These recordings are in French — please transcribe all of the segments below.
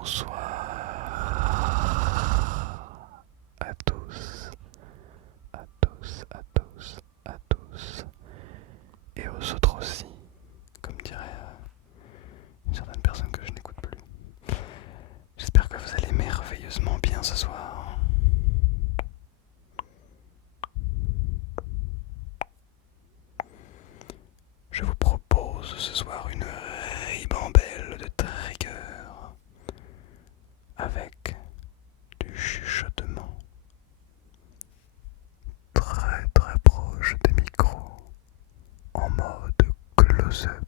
Bonsoir à tous, à tous, à tous, à tous, et aux autres aussi, comme dirait une certaine personne que je n'écoute plus. J'espère que vous allez merveilleusement bien ce soir. Je vous propose ce soir une ribambelle de triggers avec du chuchotement très très proche des micros en mode close-up.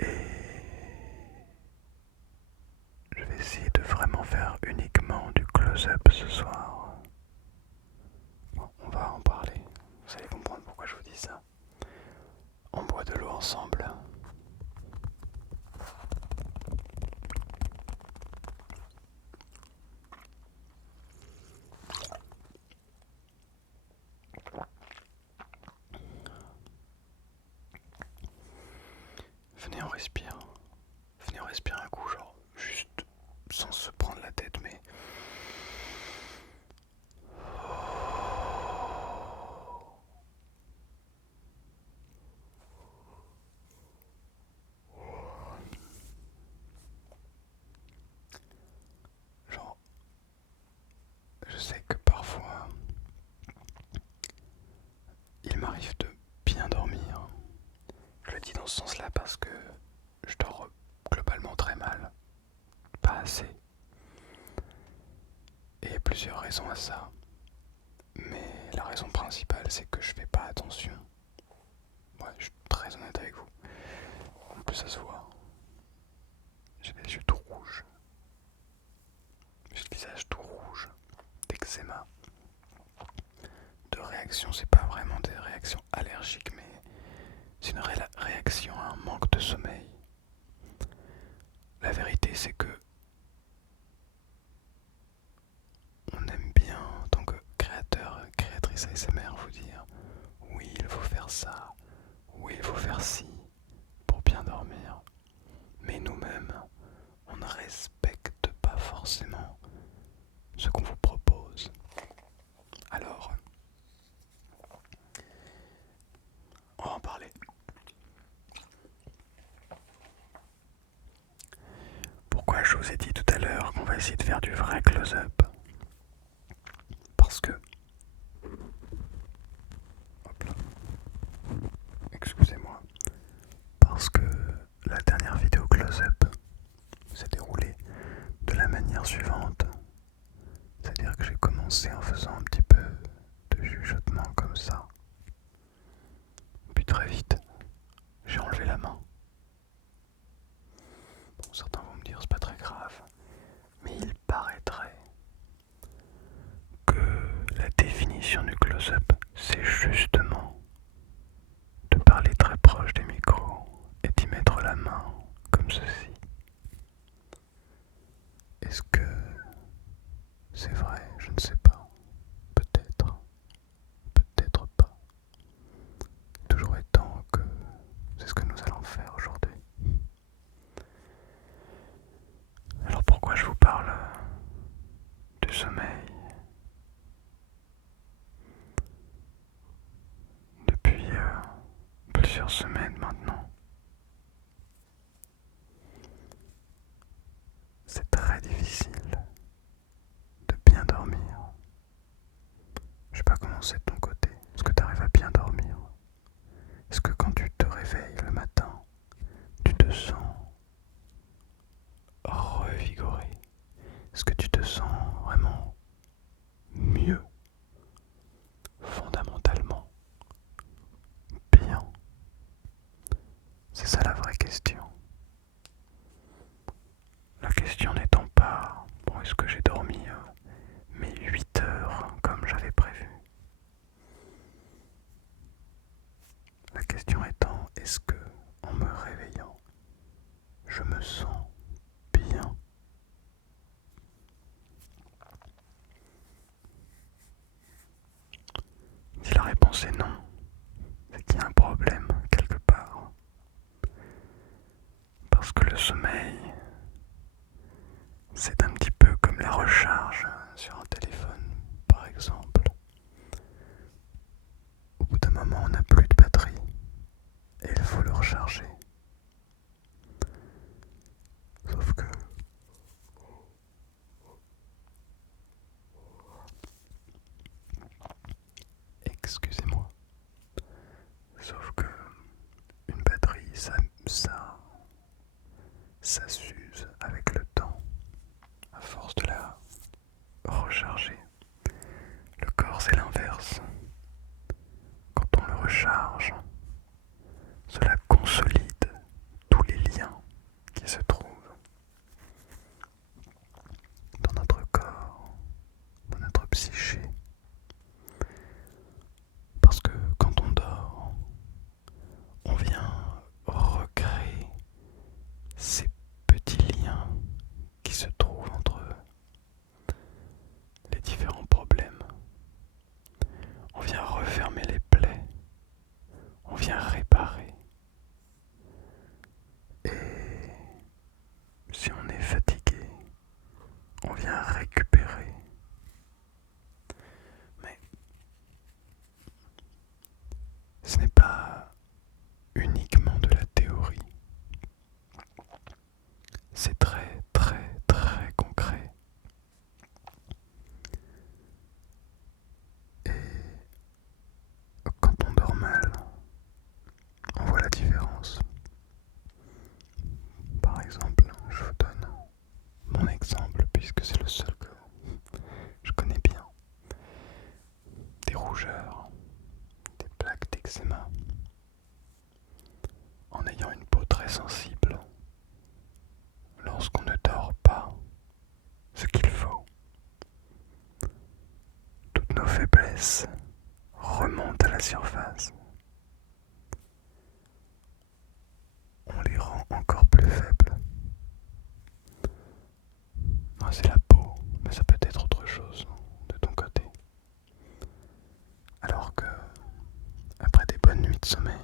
Et je vais essayer de vraiment faire uniquement du close-up ce soir. Bon, on va en parler. Vous allez comprendre pourquoi je vous dis ça. On boit de l'eau ensemble. Venez, on respire. Venez, on respire un coup, genre juste sans se prendre la tête, mais... Genre, je sais que parfois, il m'arrive de bien dormir. Je le dis dans ce sens-là parce que je dors globalement très mal. Pas assez. Et il y a plusieurs raisons à ça. Mais la raison principale, c'est que je fais pas attention. Ouais, je suis très honnête avec vous. En plus, ça se voit. J'ai les yeux tout rouges. J'ai le visage tout rouge. D'eczéma. De réaction, c'est pas vraiment des réactions allergiques, mais c'est une réaction à un manque de sommeil. La vérité, c'est que on aime bien, en tant que créateur, créatrice ASMR, vous dire oui, il faut faire ça, oui, il faut faire ci, pour bien dormir. Mais nous-mêmes, on ne respecte pas forcément ce qu'on vous propose. Alors, on va en parler. Pourquoi je vous ai dit tout à l'heure qu'on va essayer de faire du vrai close-up? Parce que... Hop là. Excusez-moi. Parce que la dernière vidéo close-up s'est déroulée de la manière suivante. C'est-à-dire que j'ai commencé en faisant un petit peu de chuchotement comme ça. Puis très vite, j'ai enlevé la main. Bon, certains vont me dire c'est pas très grave, mais il paraîtrait que la définition du close-up, c'est justement de parler très proche des micros et d'y mettre la main comme ceci. Est-ce que c'est vrai? Je ne sais pas. Peut-être. Peut-être pas. Toujours étant que c'est ce que nous allons faire aujourd'hui. Alors pourquoi je vous parle du sommeil? Depuis plusieurs semaines maintenant. C'est très difficile de bien dormir. Je sais pas comment c'est de ton côté. Est-ce que tu arrives à bien dormir? Est-ce que quand tu te réveilles le matin, tu te sens revigoré? Est-ce que tu te sens vraiment mieux, fondamentalement bien? C'est ça la vraie question. La question n'étant pas, bon, est-ce que j'ai dormi mes 8 heures comme j'avais prévu? La question étant, est-ce que, en me réveillant, je me sens bien? Si la réponse est non, c'est qu'il y a un problème quelque part. Parce que le ces petits liens qui se trouvent entre les différents problèmes. On vient refermer les plaies, on vient réparer. Et si on est fatigué, on vient récupérer. Mais ce n'est pas uniquement de la théorie. C'est très très très concret. Et quand on dort mal, on voit la différence. Par exemple, je vous donne mon exemple puisque c'est le seul que je connais bien. Des rougeurs, des plaques d'eczéma. En ayant une peau très sensible, lorsqu'on ne dort pas ce qu'il faut, toutes nos faiblesses remontent à la surface. On les rend encore plus faibles. Moi, c'est la peau, mais ça peut être autre chose de ton côté. Alors que, après des bonnes nuits de sommeil,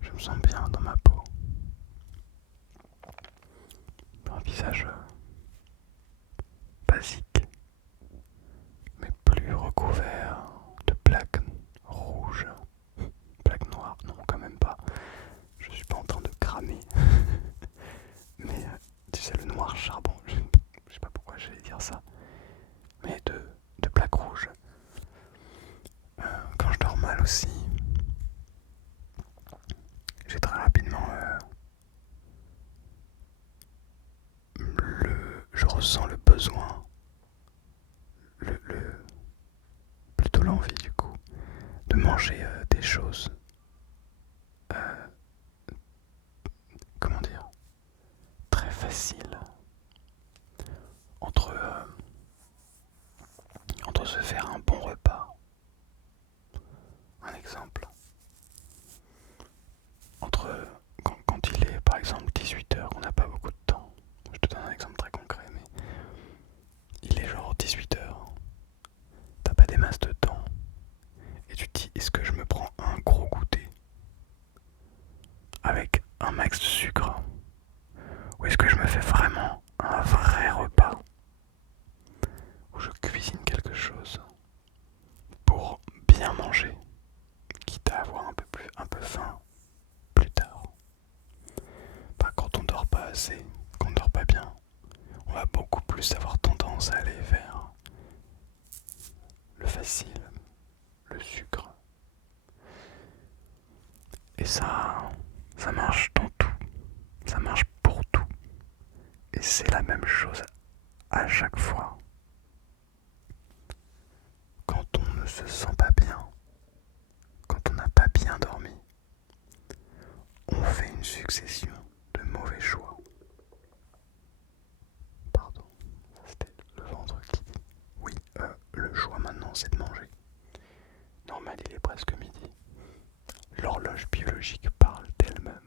je me sens bien dans ma peau. Un visage basique, mais plus recouvert de plaques rouges. Plaques noires, non, quand même pas. Je suis pas en train de cramer. Mais tu sais, le noir charbon, je sais pas pourquoi j'allais dire ça. Mais de plaques rouges. Quand je dors mal aussi, j'ai très rapidement je ressens le besoin, plutôt l'envie du coup, de manger des choses, euh, comment dire, très faciles entre, entre se faire un bon repas. Un exemple, entre quand il est par exemple 18h, qu'on n'a pas beaucoup de temps, je te donne un exemple très concret, mais il est genre 18h, t'as pas des masses de temps, et tu te dis est-ce que je me prends un gros goûter avec un max de sucre, ou est-ce que je me fais vraiment un vrai repas où je cuisine quelque chose pour bien manger, quitte à avoir un peu faim plus tard. Bah, quand on dort pas assez, qu'on dort pas bien, on va beaucoup plus avoir tendance à aller vers le facile, le sucre. Et ça marche dans tout, ça marche pour tout. Et c'est la même chose à chaque fois. Quand on ne se sent pas bien, quand on n'a pas bien dormi, on fait une succession de mauvais choix. Pardon, c'était le ventre qui dit. Oui, le choix maintenant c'est de manger. Normal, il est presque midi. L'horloge biologique parle d'elle-même.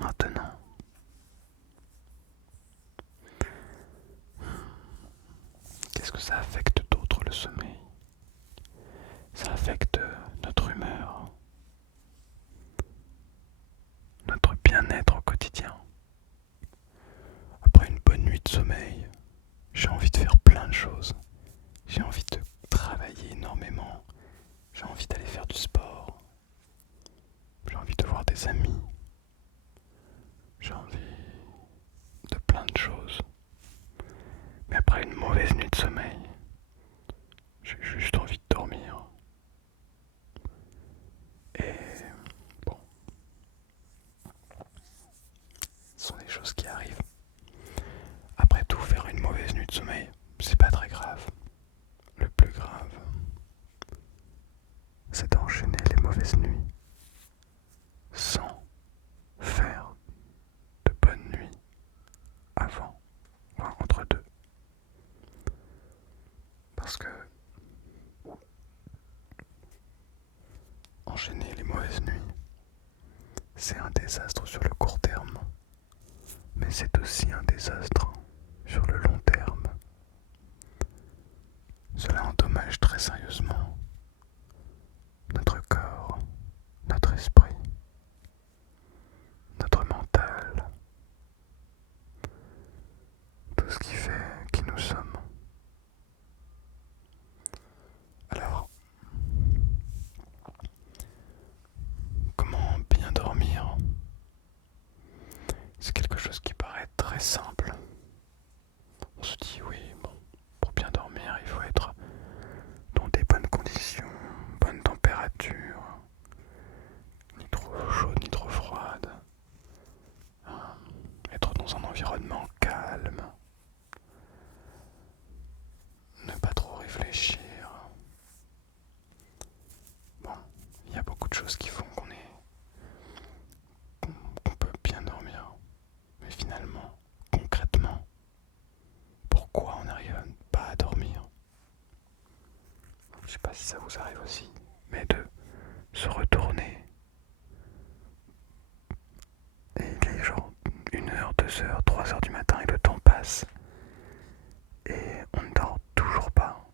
Maintenant, qu'est-ce que ça affecte d'autre le sommeil? Ça affecte notre humeur, notre bien-être au quotidien. Après une bonne nuit de sommeil, j'ai envie de faire plein de choses. J'ai envie de travailler énormément. J'ai envie d'aller faire du sport. J'ai envie de voir des amis. J'ai envie de plein de choses. Mais après une mauvaise nuit de sommeil, j'ai juste envie de dormir. Et bon, ce sont des choses qui arrivent. Après tout, faire une mauvaise nuit de sommeil, c'est pas très grave. Le plus grave, c'est d'enchaîner les mauvaises nuits sans faire de bonnes nuits avant, voire entre deux. Parce que enchaîner les mauvaises nuits, c'est un désastre sur le court terme, mais c'est aussi un désastre sur le long terme. Cela endommage très sérieusement notre corps, notre esprit, notre mental, tout ce qui fait qui nous sommes. Alors, comment bien dormir? C'est quelque chose qui paraît très simple. On se dit oui, bon, pour bien dormir, il faut être dans des bonnes conditions, bonne température, ni trop chaude ni trop froide, être dans un environnement calme, ne pas trop réfléchir. Bon, il y a beaucoup de choses qui font qu'on peut bien dormir. Mais finalement, concrètement, pourquoi on n'arrive pas à dormir? Je sais pas si ça vous arrive aussi, mais de se retourner. Et il est genre 1h, 2h, 3h du matin et le temps passe. Et on ne dort toujours pas.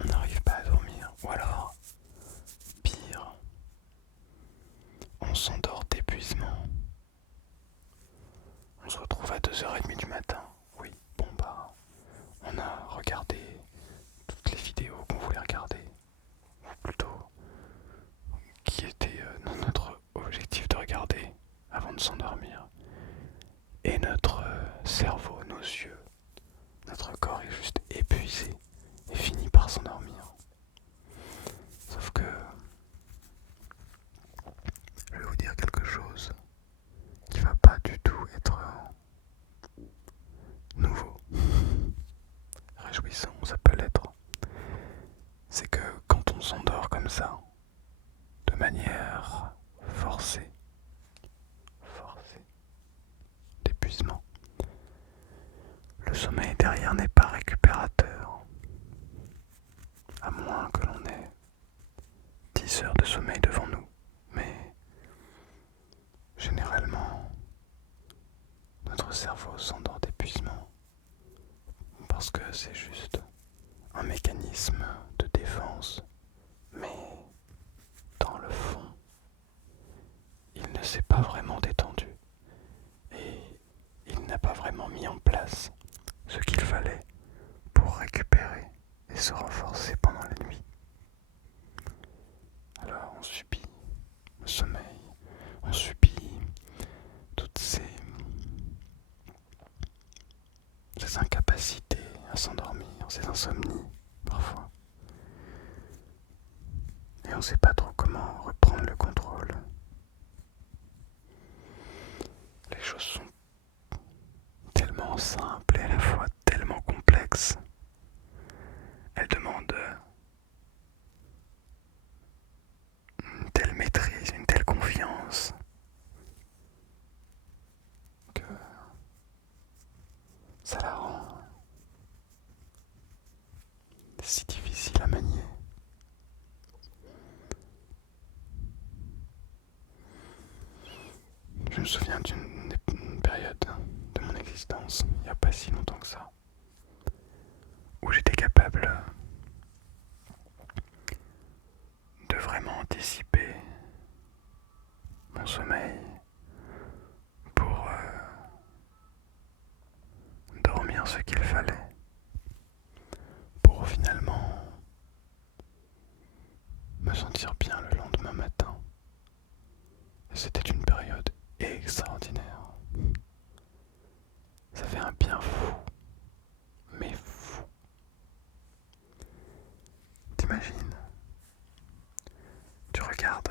On n'arrive pas à dormir. Ou alors, pire, on s'endort d'épuisement. On se retrouve à 2h30 du matin. Oui, bon bah, on a regardé toutes les vidéos qu'on voulait regarder. Ou plutôt, qui était notre objectif de regarder avant de s'endormir. Et notre cerveau, nos yeux, notre corps est juste épuisé et finit par s'endormir. Sauf que, je vais vous dire quelque chose qui va pas du tout être nouveau, réjouissant, ça peut l'être. C'est que quand on s'endort comme ça, de manière forcée, d'épuisement, le sommeil derrière n'est pas récupérateur, à moins que l'on ait 10 heures de sommeil devant nous. Mais généralement, notre cerveau s'endort d'épuisement parce que c'est juste un mécanisme de défense. Mais dans le fond, il ne s'est pas vraiment détendu et il n'a pas vraiment mis en place ce qu'il fallait pour récupérer et se renforcer pendant la nuit. Alors on subit le sommeil, on subit toutes ces incapacités à s'endormir, ces insomnies parfois. Et on ne sait pas trop comment reprendre le contrôle. Les choses sont tellement simples et à la fois tellement complexes. Elles demandent une telle maîtrise, une telle confiance que ça la rend si difficile à manier. Je me souviens d'une période de mon existence, il n'y a pas si longtemps que ça, où j'étais capable de vraiment anticiper mon sommeil pour dormir ce qu'il fallait, pour finalement me sentir bien le lendemain matin. Et c'était une période extraordinaire. Ça fait un bien fou, mais fou. T'imagines, tu regardes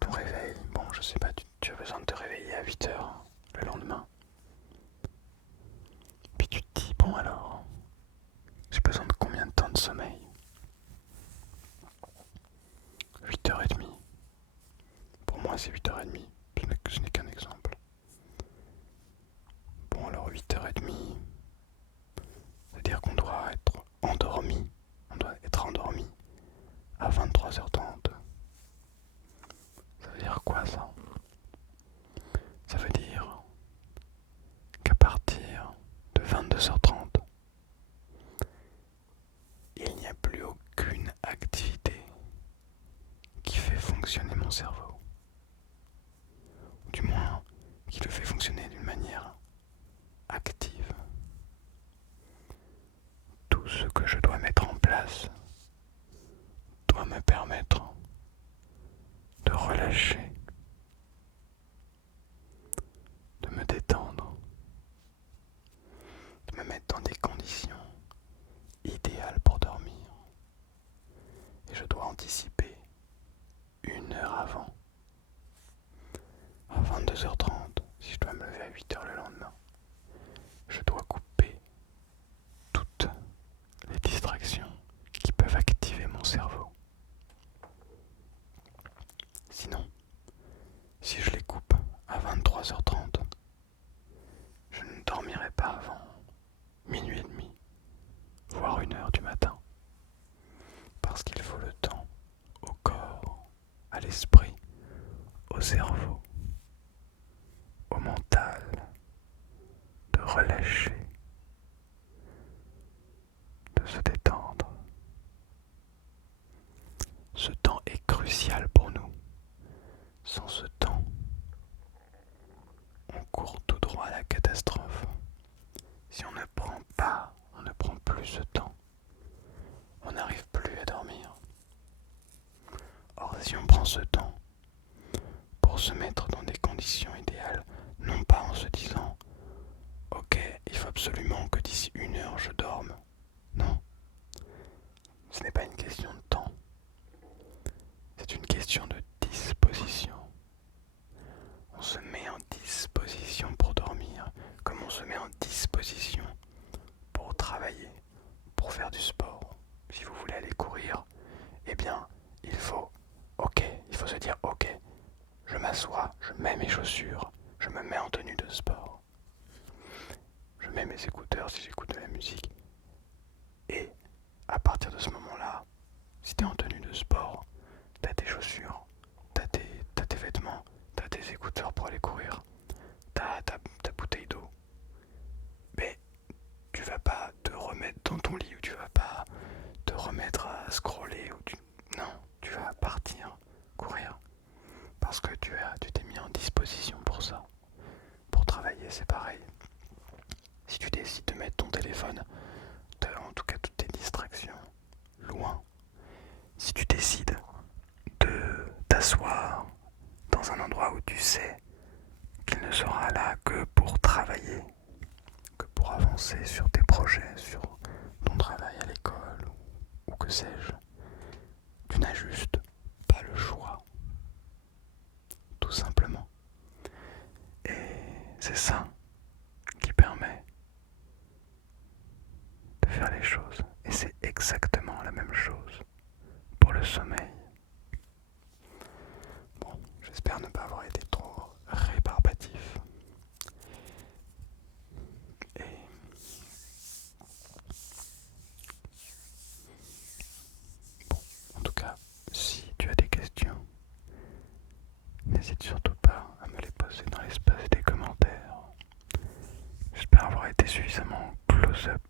ton réveil, bon je sais pas, tu as besoin de te réveiller à 8h le lendemain. Puis tu te dis, bon alors, j'ai besoin de combien de temps de sommeil? 8h30. Pour moi c'est 8h30, ce n'est qu'un exemple. Bon alors 8h30, c'est-à-dire qu'on doit être endormi, on doit être endormi à 23h30. dire quoi ça? Ça veut dire qu'à partir de 22h30, il n'y a plus aucune activité qui fait fonctionner mon cerveau. Ou du moins, qui le fait fonctionner d'une manière active. Tout ce que je dois mettre en place doit me permettre de relâcher, de me détendre, de me mettre dans des conditions idéales pour dormir. Et je dois anticiper 1 heure avant, à 22h30, si je dois me lever à 8h le lendemain. Je dois couper toutes les distractions qui peuvent activer mon cerveau. Sinon, si je les coupe à 23h30, je ne dormirai pas avant minuit et demi, voire 1h du matin. Parce qu'il faut le temps au corps, à l'esprit, au cerveau, au mental, de relâcher, de se détendre. Ce temps est crucial pour nous. Sans ce temps, on court tout droit à la catastrophe. Si on ne prend plus ce temps, on n'arrive plus à dormir. Or, si on prend ce temps pour se mettre dans des conditions idéales, non pas en se disant « Ok, il faut absolument que d'ici 1 heure je dorme ». Non, ce n'est pas une question de temps. C'est une question de disposition. On se met en disposition pour dormir, comme on se met en disposition pour travailler, pour faire du sport. Si vous voulez aller courir, eh bien, il faut se dire ok, je m'assois, je mets mes chaussures, je me mets en tenue de sport. Je mets mes écouteurs si j'écoute de la musique. Et à partir de ce moment-là, si tu es en tenue de sport, t'as tes chaussures, t'as tes vêtements, t'as tes écouteurs pour aller courir, t'as ta bouteille d'eau. Mais tu vas pas te remettre dans ton lit ou tu vas pas te remettre à scroller non, tu vas partir courir parce que tu t'es mis en disposition pour ça. Pour travailler, c'est pareil. Si tu décides de mettre ton téléphone, en tout cas toutes tes distractions, loin. Si tu décides de t'asseoir dans un endroit où tu sais qu'il ne sera là que pour travailler, que pour avancer sur tes projets, sur ton travail à l'école ou que sais-je, tu n'as juste pas le choix, tout simplement. Et c'est ça qui permet de faire les choses. Et c'est exactement la même chose pour le sommeil. Bon, j'espère ne pas avoir été trop rébarbatif. Et bon, en tout cas, si tu as des questions, n'hésite surtout pas à me les poser dans l'espace des commentaires. J'espère avoir été suffisamment close-up